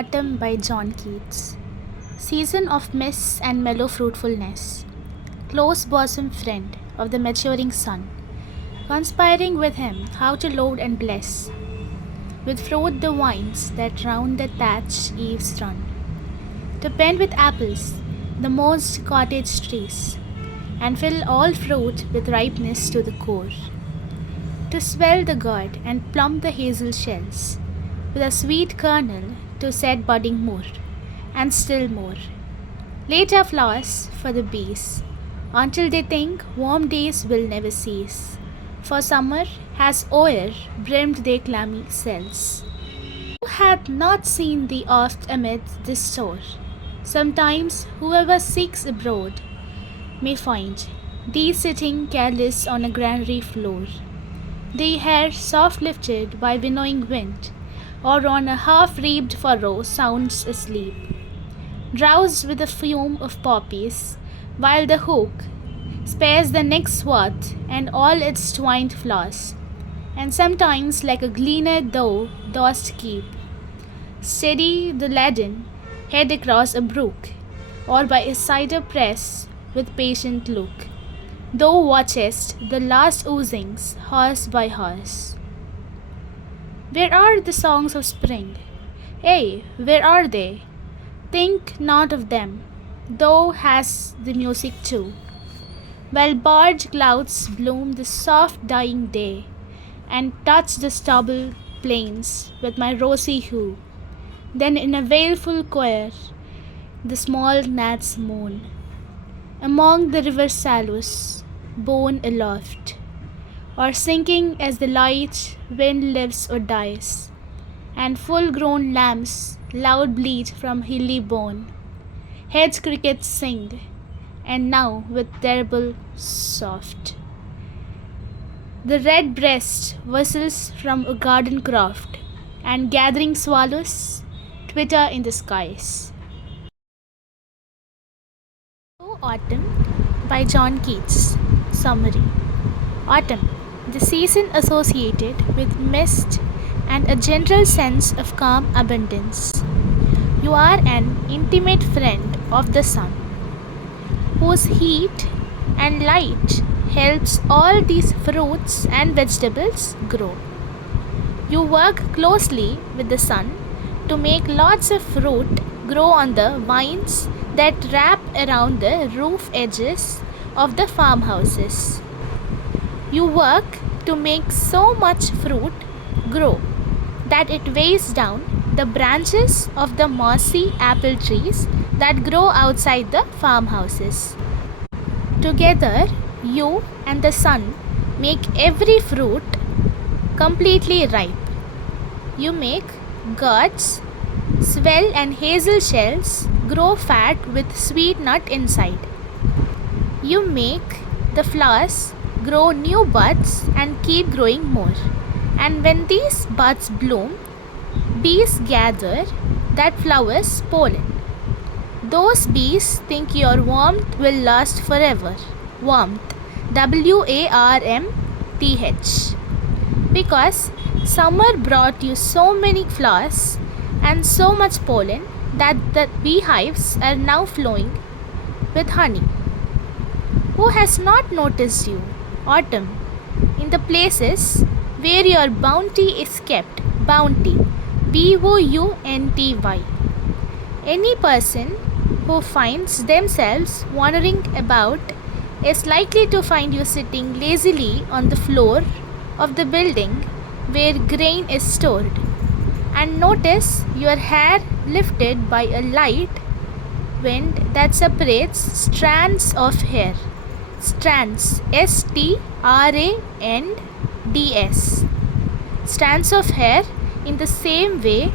Autumn by John Keats. Season of mists and mellow fruitfulness. Close bosom friend of the maturing sun, conspiring with him how to load and bless with fruit the vines that round the thatched eaves run, to bend with apples the most cottage trees, and fill all fruit with ripeness to the core, to swell the gourd and plump the hazel shells, with a sweet kernel to set budding more, and still more. Later flowers for the bees, until they think warm days will never cease, for summer has o'er brimmed their clammy cells. Who hath not seen thee oft amid this store? Sometimes whoever seeks abroad may find thee sitting careless on a granary floor, thy hair soft lifted by winnowing wind, or on a half-reaped furrow sounds asleep, drowsed with the fume of poppies, while the hook spares the next swath and all its twined flowers, and sometimes like a gleaner thou dost keep steady the laden head across a brook, or by a cider press with patient look, thou watchest the last oozings horse by horse. Where are the songs of spring? Ay, where are they? Think not of them, thou hast the music too. While barge clouds bloom the soft dying day, and touch the stubble plains with my rosy hue, then in a wailful choir the small gnats moan among the river sallows, borne aloft, or sinking as the light wind lives or dies, and full-grown lambs loud bleat from hilly bourne, hedge crickets sing, and now with terrible soft. The red breast whistles from a garden croft, and gathering swallows twitter in the skies. O Autumn by John Keats. Summary. Autumn, the season associated with mist and a general sense of calm abundance. You are an intimate friend of the sun, whose heat and light helps all these fruits and vegetables grow. You work closely with the sun to make lots of fruit grow on the vines that wrap around the roof edges of the farmhouses. You work to make so much fruit grow that it weighs down the branches of the mossy apple trees that grow outside the farmhouses. Together, you and the sun make every fruit completely ripe. You make gourds swell and hazel shells grow fat with sweet nut inside. You make the flowers grow new buds and keep growing more. And when these buds bloom, bees gather that flower's pollen. Those bees think your warmth will last forever. Warmth, WARMTH. Because summer brought you so many flowers and so much pollen that the beehives are now flowing with honey. Who has not noticed you, Autumn, in the places where your bounty is kept? Bounty, BOUNTY. Any person who finds themselves wandering about is likely to find you sitting lazily on the floor of the building where grain is stored, and notice your hair lifted by a light wind that separates strands of hair. Strands, STRANDS. Strands of hair in the same way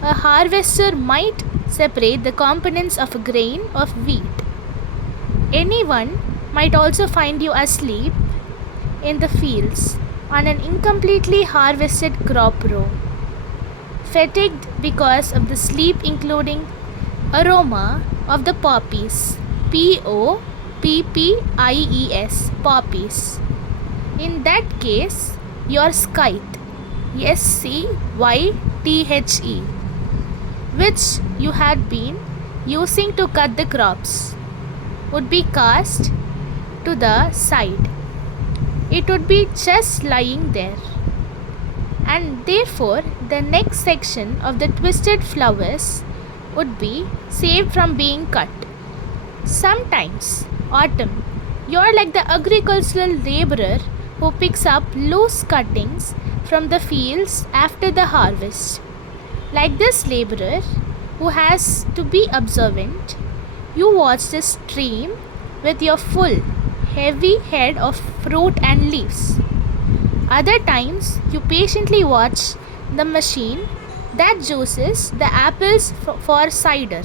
a harvester might separate the components of a grain of wheat. Anyone might also find you asleep in the fields on an incompletely harvested crop row, fatigued because of the sleep, including aroma of the poppies, POPPIES, poppies. In that case, your scythe, SCYTHE, which you had been using to cut the crops, would be cast to the side. It would be just lying there. And therefore, the next section of the twisted flowers would be saved from being cut. Sometimes, autumn, you're like the agricultural laborer who picks up loose cuttings from the fields after the harvest. Like this laborer who has to be observant, you watch the stream with your full, heavy head of fruit and leaves. Other times, you patiently watch the machine that juices the apples for cider,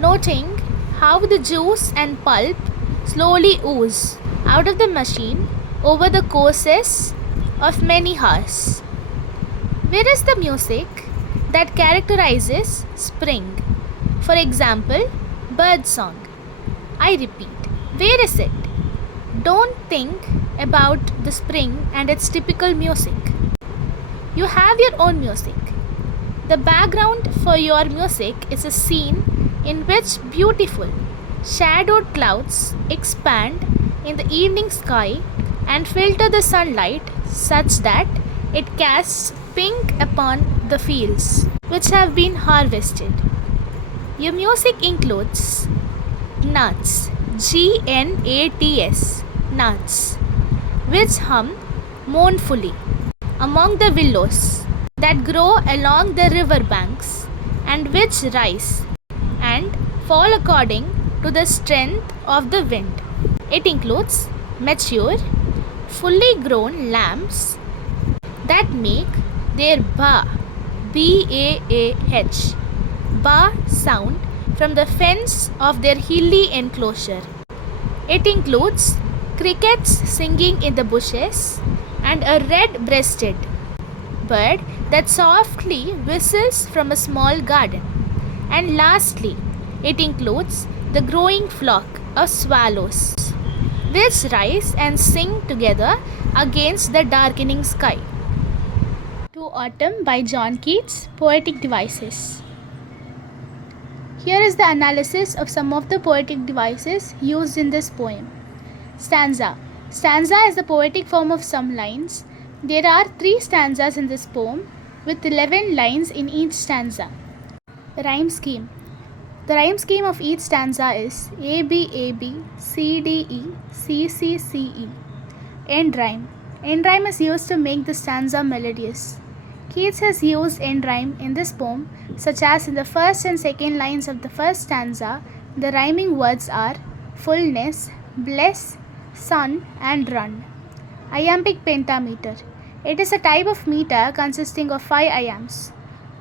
noting how the juice and pulp slowly ooze out of the machine over the courses of many hours. Where is the music that characterizes spring? For example, bird song. I repeat, where is it? Don't think about the spring and its typical music. You have your own music. The background for your music is a scene in which beautiful, shadowed clouds expand in the evening sky and filter the sunlight such that it casts pink upon the fields which have been harvested. Your music includes gnats, Gnats, gnats, which hum mournfully among the willows that grow along the river banks and which rise and fall according to the strength of the wind. It includes mature, fully grown lambs that make their B-A-A-H, ba sound from the fence of their hilly enclosure. It includes crickets singing in the bushes and a red-breasted bird that softly whistles from a small garden. And lastly, it includes the growing flock of swallows which rise and sing together against the darkening sky. To Autumn by John Keats, Poetic Devices. Here is the analysis of some of the poetic devices used in this poem. Stanza. Stanza is the poetic form of some lines. There are 3 stanzas in this poem with 11 lines in each stanza. Rhyme scheme. The rhyme scheme of each stanza is A B A B, C D E, C C C E. End rhyme. End rhyme is used to make the stanza melodious. Keats has used end rhyme in this poem, such as in the first and second lines of the first stanza, the rhyming words are fullness, bless, sun, and run. Iambic pentameter. It is a type of meter consisting of 5 iambs.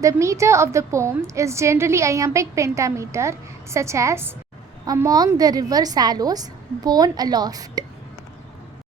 The meter of the poem is generally iambic pentameter, such as among the river shallows borne aloft.